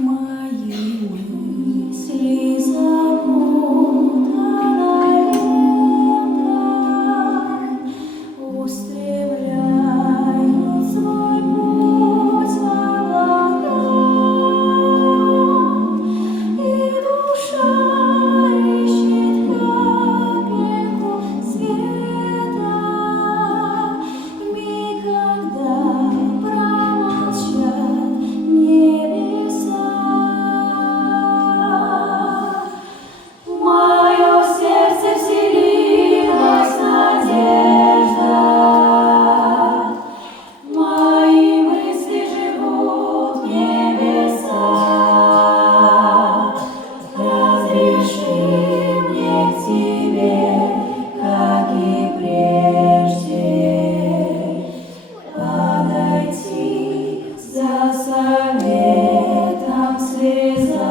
Мои мысли запутанной лентой устремляют свой путь в облака, и душа ищет капельку света, миг, когда промолчат небеса. Мое сердце вселилась надежда, мои мысли живут в небесах. Разреши мне к тебе, как и прежде, подойти за советом в слезах.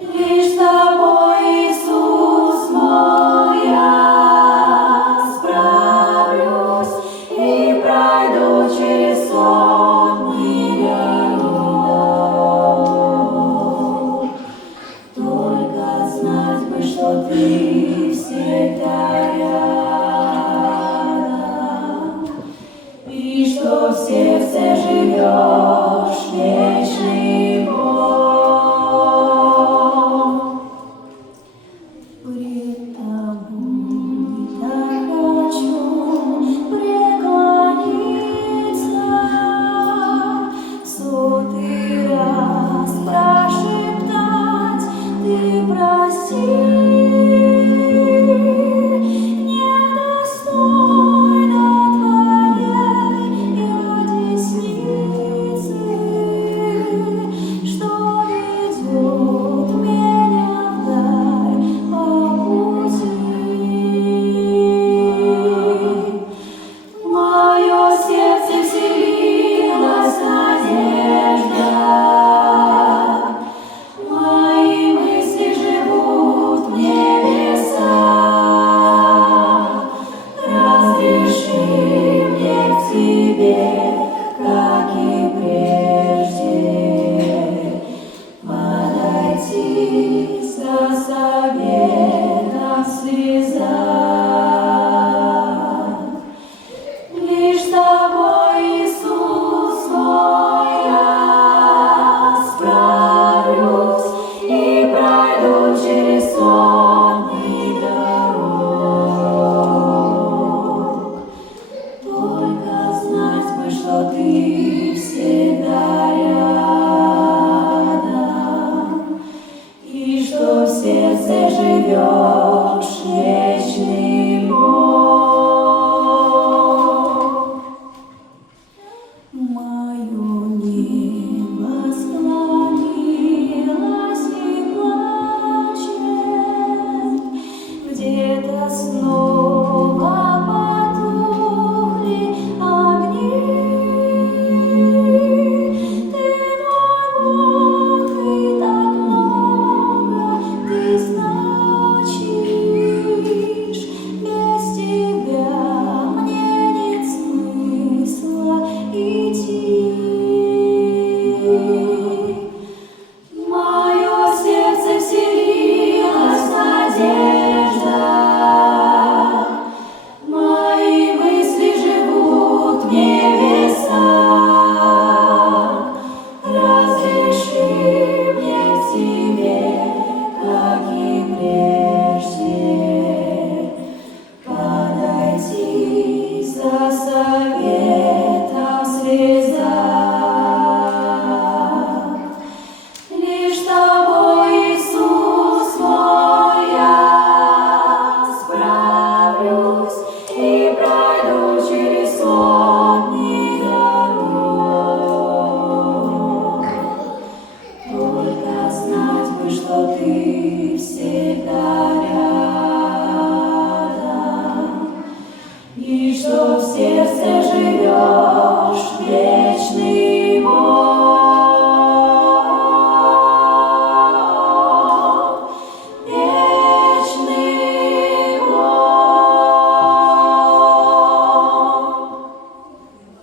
Лишь с тобой, Иисус мой, я справлюсь и пройду через сотни дорог. Только знать бы, что ты всегда рядом, и что в сердце живешь вечный Бог. Пред тобой так хочу преклониться, в сотый раз прошептать: ты прости. Недостойна твоей десницы, что ведет меня вдаль по пути. Мое сердце вселилась надежда, мои мысли живут в небесах. Разреши мне к тебе, как и прежде, подойти за советом в слезах. Лишь с тобой, Иисус мой, я справлюсь и пройду через сотни дорог. Только знать бы, что ты всегда рядом, и что в сердце живешь вечный Бог.